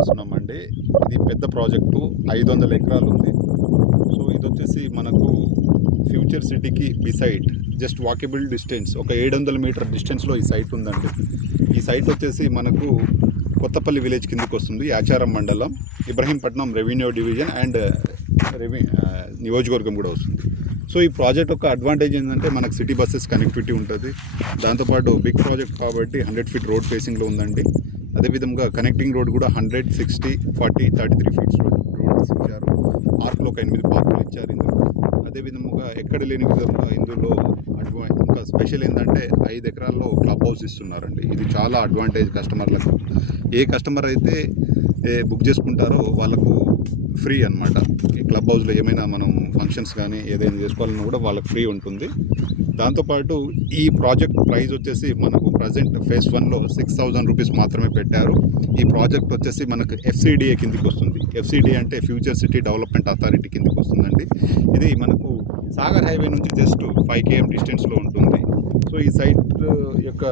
చూపిస్తున్నామండి. ఇది పెద్ద ప్రాజెక్టు 500 ఎకరాలు ఉంది. సో ఇది వచ్చేసి మనకు ఫ్యూచర్ సిటీకి బిసైడ్ జస్ట్ వాకబుల్ డిస్టెన్స్ ఒక 700 మీటర్ డిస్టెన్స్లో ఈ సైట్ ఉందండి. ఈ సైట్ వచ్చేసి మనకు కొత్తపల్లి విలేజ్ కిందకి వస్తుంది. యాచారం మండలం, ఇబ్రహీంపట్నం రెవెన్యూ డివిజన్ అండ్ నియోజకవర్గం కూడా వస్తుంది. సో ఈ ప్రాజెక్ట్ యొక్క అడ్వాంటేజ్ ఏంటంటే మనకు సిటీ బస్సెస్ కనెక్టివిటీ ఉంటుంది. దాంతోపాటు బిగ్ ప్రాజెక్ట్ కాబట్టి 100 ఫీట్ రోడ్ ఫేసింగ్లో ఉందండి. అదేవిధంగా కనెక్టింగ్ రోడ్ కూడా 100, 60, 40, 33 ఫీట్స్ రోడ్స్ ఇచ్చారు. పార్కులు ఒక 8 పార్కులు ఇచ్చారు ఇందులో. అదేవిధంగా ఎక్కడ లేని విధంగా ఇందులో ఇంకా స్పెషల్ ఏంటంటే 5 ఎకరాల్లో క్లబ్ హౌస్ ఇస్తున్నారండి. ఇది చాలా అడ్వాంటేజ్ కస్టమర్లకు. ఏ కస్టమర్ అయితే బుక్ చేసుకుంటారో వాళ్ళకు ఫ్రీ అనమాట. ఈ క్లబ్ హౌస్లో ఏమైనా మనం ఫంక్షన్స్ కానీ ఏదైనా చేసుకోవాలన్నా కూడా వాళ్ళకి ఫ్రీ ఉంటుంది. దాంతోపాటు ఈ ప్రాజెక్ట్ ప్రైస్ వచ్చేసి మనకు ప్రజెంట్ ఫేజ్ 1లో 6,000 రూపీస్ మాత్రమే పెట్టారు. ఈ ప్రాజెక్ట్ వచ్చేసి మనకు FCDA కిందికి వస్తుంది. FCDA అంటే ఫ్యూచర్ సిటీ డెవలప్మెంట్ అథారిటీ కిందికి వస్తుందండి. ఇది మనకు సాగర్ హైవే నుంచి జస్ట్ 5 km డిస్టెన్స్లో ఉంటుంది. సో ఈ సైట్ యొక్క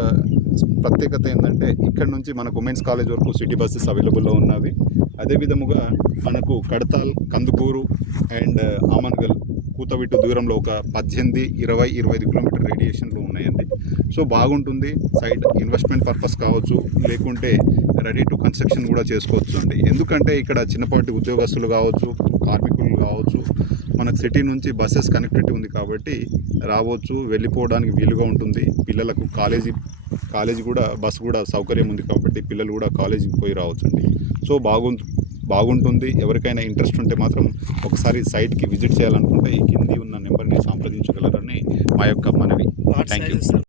ప్రత్యేకత ఏంటంటే ఇక్కడ నుంచి మనకు ఉమెన్స్ కాలేజ్ వరకు సిటీ బస్సెస్ అవైలబుల్లో ఉన్నవి. అదేవిధముగా మనకు కడతాల్, కందుకూరు అండ్ ఆమన్గల్, కూతవిట్టు దూరంలో ఒక 18, 20, 25 కిలోమీటర్ రేడియేషన్లో ఉన్నాయండి. సో బాగుంటుంది సైట్. ఇన్వెస్ట్మెంట్ పర్పస్ కావచ్చు, లేకుంటే రెడీ టు కన్స్ట్రక్షన్ కూడా చేసుకోవచ్చు అండి. ఎందుకంటే ఇక్కడ చిన్నపాటి ఉద్యోగస్తులు కావచ్చు, కార్మికులు కావచ్చు, మనకు సిటీ నుంచి బస్సెస్ కనెక్టివిటీ ఉంది కాబట్టి రావచ్చు, వెళ్ళిపోవడానికి వీలుగా ఉంటుంది. పిల్లలకు కాలేజీ కూడా బస్సు కూడా సౌకర్యం ఉంది కాబట్టి పిల్లలు కూడా కాలేజీకి పోయి రావచ్చు అండి. సో బాగుంటుంది. ఎవరికైనా ఇంట్రెస్ట్ ఉంటే మాత్రం ఒకసారి సైట్కి విజిట్ చేయాలనుకుంటే ఈ కింది ఉన్న నెంబర్ని సంప్రదించగలరని మా యొక్క మనవి. Thank you.